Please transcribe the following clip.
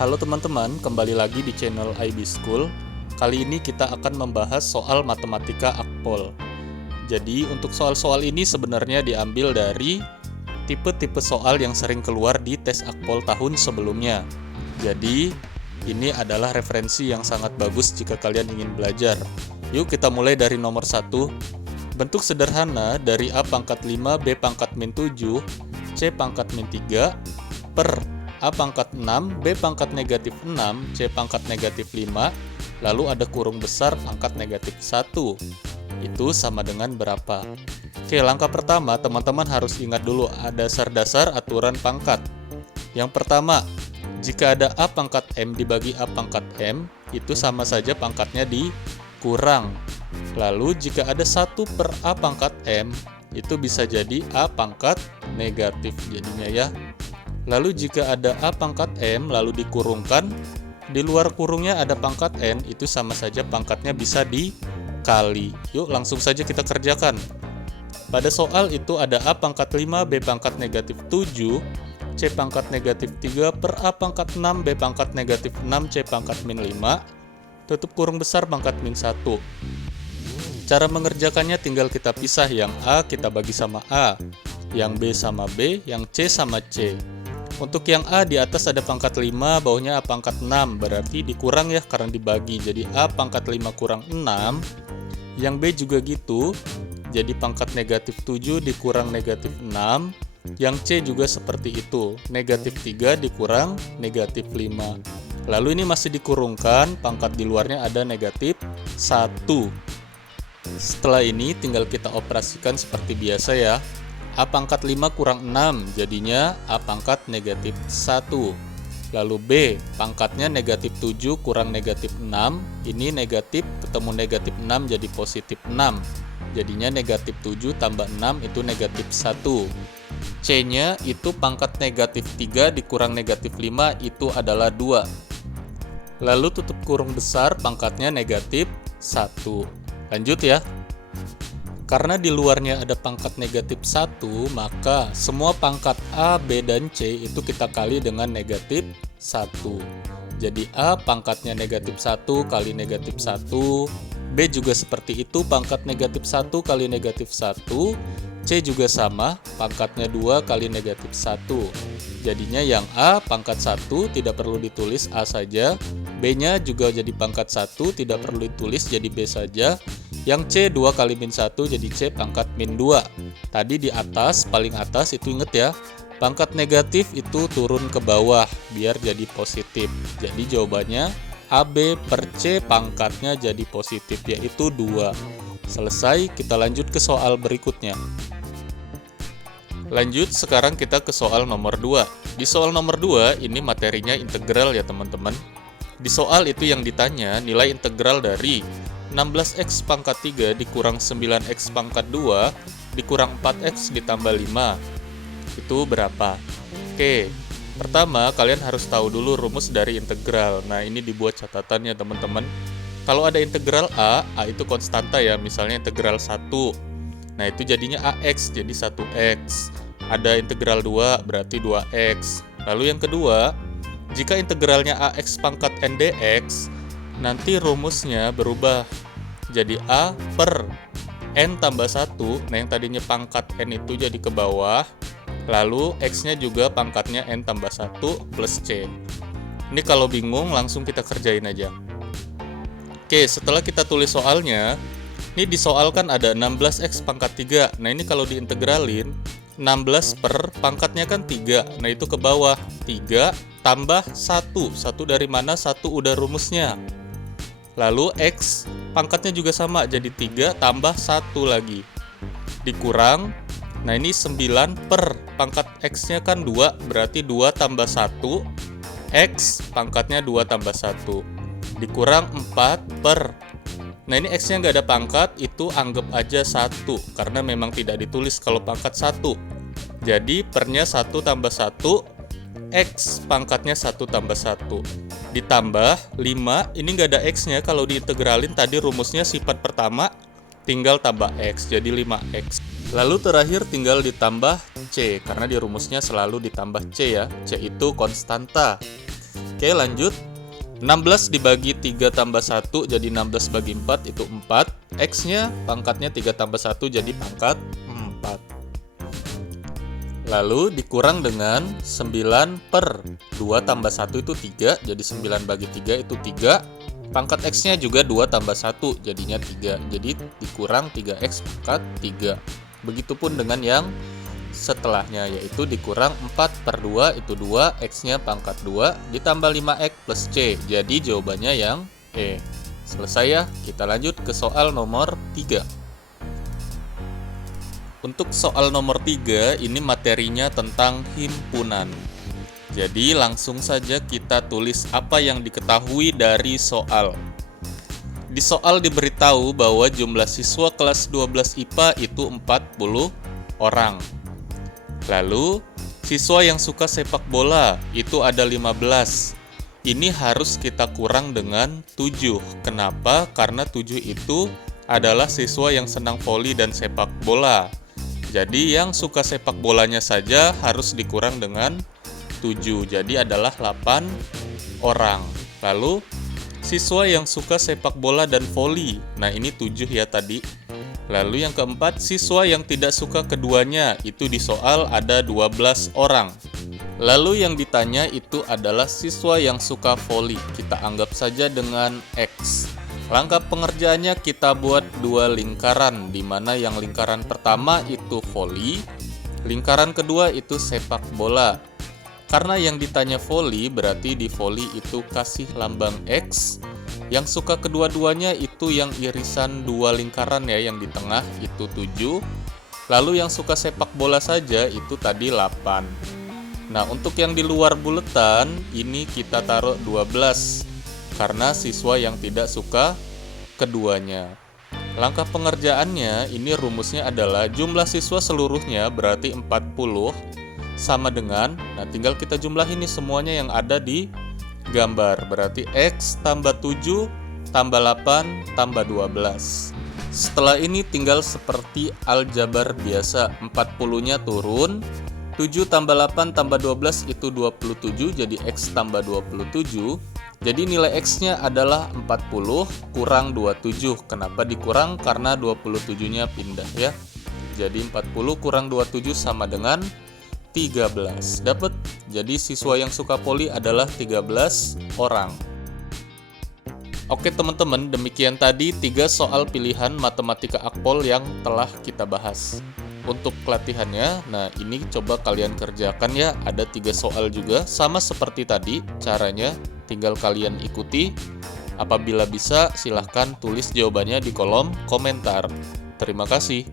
Halo teman-teman, kembali lagi di channel IB School. Kali ini kita akan membahas soal matematika akpol. Jadi untuk soal-soal ini sebenarnya diambil dari tipe-tipe soal yang sering keluar di tes akpol tahun sebelumnya. Jadi ini adalah referensi yang sangat bagus jika kalian ingin belajar. Yuk kita mulai dari nomor 1. Bentuk sederhana dari A pangkat 5, B pangkat min 7, C pangkat min 3, per A pangkat 6, B pangkat negatif 6, C pangkat negatif 5, lalu ada kurung besar pangkat negatif 1. Itu sama dengan berapa? Oke, langkah pertama teman-teman harus ingat dulu dasar-dasar aturan pangkat. Yang pertama, jika ada A pangkat M dibagi A pangkat M, itu sama saja pangkatnya dikurang. Lalu jika ada 1 per A pangkat M, itu bisa jadi A pangkat negatif jadinya ya. Lalu jika ada A pangkat M lalu dikurungkan, di luar kurungnya ada pangkat N, itu sama saja pangkatnya bisa dikali. Yuk langsung saja kita kerjakan. Pada soal itu ada A pangkat 5, B pangkat negatif 7, C pangkat negatif 3 per A pangkat 6, B pangkat negatif 6, C pangkat min 5, tutup kurung besar pangkat min 1. Cara mengerjakannya tinggal kita pisah, yang A kita bagi sama A, yang B sama B, yang C sama C. Untuk yang A di atas ada pangkat 5, bawahnya A pangkat 6, berarti dikurang ya karena dibagi. Jadi A pangkat 5 kurang 6, yang B juga gitu, jadi pangkat negatif 7 dikurang negatif 6, yang C juga seperti itu, negatif 3 dikurang negatif 5. Lalu ini masih dikurungkan, pangkat di luarnya ada negatif 1. Setelah ini tinggal kita operasikan seperti biasa ya. A pangkat 5 kurang 6, jadinya A pangkat negatif 1. Lalu B, pangkatnya negatif 7 kurang negatif 6, ini negatif ketemu negatif 6 jadi positif 6. Jadinya negatif 7 tambah 6 itu negatif 1. C-nya itu pangkat negatif 3 dikurang negatif 5 itu adalah 2. Lalu tutup kurung besar pangkatnya negatif 1. Lanjut ya. Karena di luarnya ada pangkat negatif 1, maka semua pangkat A, B, dan C itu kita kali dengan negatif 1. Jadi A pangkatnya negatif 1 kali negatif 1, B juga seperti itu pangkat negatif 1 kali negatif 1, C juga sama pangkatnya 2 kali negatif 1. Jadinya yang A pangkat 1 tidak perlu ditulis A saja, B-nya juga jadi pangkat 1 tidak perlu ditulis jadi B saja. Yang C 2 kali min 1 jadi C pangkat min 2. Tadi di atas, paling atas itu inget ya, pangkat negatif itu turun ke bawah biar jadi positif. Jadi jawabannya AB per C pangkatnya jadi positif, yaitu 2. Selesai, kita lanjut ke soal berikutnya. Lanjut, sekarang kita ke soal nomor 2. Di soal nomor 2 ini materinya integral ya teman-teman. Di soal itu yang ditanya nilai integral dari 16x pangkat 3 dikurang 9x pangkat 2 dikurang 4x ditambah 5. Itu berapa? Oke, pertama kalian harus tahu dulu rumus dari integral. Nah ini dibuat catatannya teman-teman. Kalau ada integral A itu konstanta ya, misalnya integral 1. Nah itu jadinya AX, jadi 1x. Ada integral 2 berarti 2x. Lalu yang kedua, jika integralnya AX pangkat N dx, nanti rumusnya berubah jadi A per N tambah 1. Nah yang tadinya pangkat N itu jadi ke bawah, lalu X-nya juga pangkatnya N tambah 1 plus C. Ini kalau bingung langsung kita kerjain aja. Oke, setelah kita tulis soalnya, ini disoalkan ada 16X pangkat 3. Nah ini kalau diintegralin, 16 per pangkatnya kan 3. Nah itu ke bawah, 3 tambah 1. 1 dari mana? 1 udah rumusnya. Lalu X pangkatnya juga sama, jadi 3 tambah 1 lagi. Dikurang, nah ini 9 per pangkat X-nya kan 2, berarti 2 tambah 1. X pangkatnya 2 tambah 1. Dikurang 4 per. Nah ini X-nya nggak ada pangkat, itu anggap aja 1, karena memang tidak ditulis kalau pangkat 1. Jadi pernya 1 tambah 1, X pangkatnya 1 tambah 1. Ditambah 5, ini nggak ada X-nya, kalau diintegralin tadi rumusnya sifat pertama, tinggal tambah X, jadi 5X. Lalu terakhir tinggal ditambah C, karena di rumusnya selalu ditambah C ya, C itu konstanta. Oke, lanjut. 16 dibagi 3 tambah 1 jadi 16 bagi 4 itu 4. X-nya pangkatnya 3 tambah 1 jadi pangkat 4. Lalu dikurang dengan 9 per 2 tambah 1 itu 3. Jadi 9 bagi 3 itu 3. Pangkat X-nya juga 2 tambah 1 jadinya 3. Jadi dikurang 3X pangkat 3. Begitupun dengan yang setelahnya, yaitu dikurang 4 per 2 itu 2, X-nya pangkat 2, ditambah 5X plus C. Jadi jawabannya yang E. Selesai ya, kita lanjut ke soal nomor 3. Untuk soal nomor 3, ini materinya tentang himpunan. Jadi langsung saja kita tulis apa yang diketahui dari soal. Di soal diberitahu bahwa jumlah siswa kelas 12 IPA itu 40 orang. Lalu, siswa yang suka sepak bola itu ada 15. Ini harus kita kurang dengan 7. Kenapa? Karena 7 itu adalah siswa yang senang voli dan sepak bola. Jadi yang suka sepak bolanya saja harus dikurang dengan 7. Jadi adalah 8 orang. Lalu, siswa yang suka sepak bola dan voli. Nah, ini 7 ya tadi. Lalu yang keempat, siswa yang tidak suka keduanya, itu di soal ada 12 orang. Lalu yang ditanya itu adalah siswa yang suka voli. Kita anggap saja dengan X. Langkah pengerjaannya kita buat 2 lingkaran, di mana yang lingkaran pertama itu voli, lingkaran kedua itu sepak bola. Karena yang ditanya voli, berarti di voli itu kasih lambang X. Yang suka kedua-duanya itu yang irisan 2 lingkaran ya, yang di tengah itu 7. Lalu yang suka sepak bola saja itu tadi 8. Nah, untuk yang di luar buletan ini kita taruh 12 karena siswa yang tidak suka keduanya. Langkah pengerjaannya ini rumusnya adalah jumlah siswa seluruhnya berarti 40 sama dengan, nah tinggal kita jumlah ini semuanya yang ada di gambar, berarti X tambah 7 tambah 8 tambah 12. Setelah ini tinggal seperti aljabar biasa, 40-nya turun, 7 tambah 8 tambah 12 itu 27, jadi X tambah 27. Jadi nilai X-nya adalah 40 kurang 27. Kenapa dikurang? Karena 27-nya pindah ya. Jadi 40 kurang 27 sama dengan 13. Dapat. Jadi siswa yang suka voli adalah 13 orang. Oke teman-teman, demikian tadi 3 soal pilihan matematika akpol yang telah kita bahas. Untuk pelatihannya, nah ini coba kalian kerjakan ya, ada 3 soal juga, sama seperti tadi caranya, tinggal kalian ikuti. Apabila bisa, silahkan tulis jawabannya di kolom komentar. Terima kasih.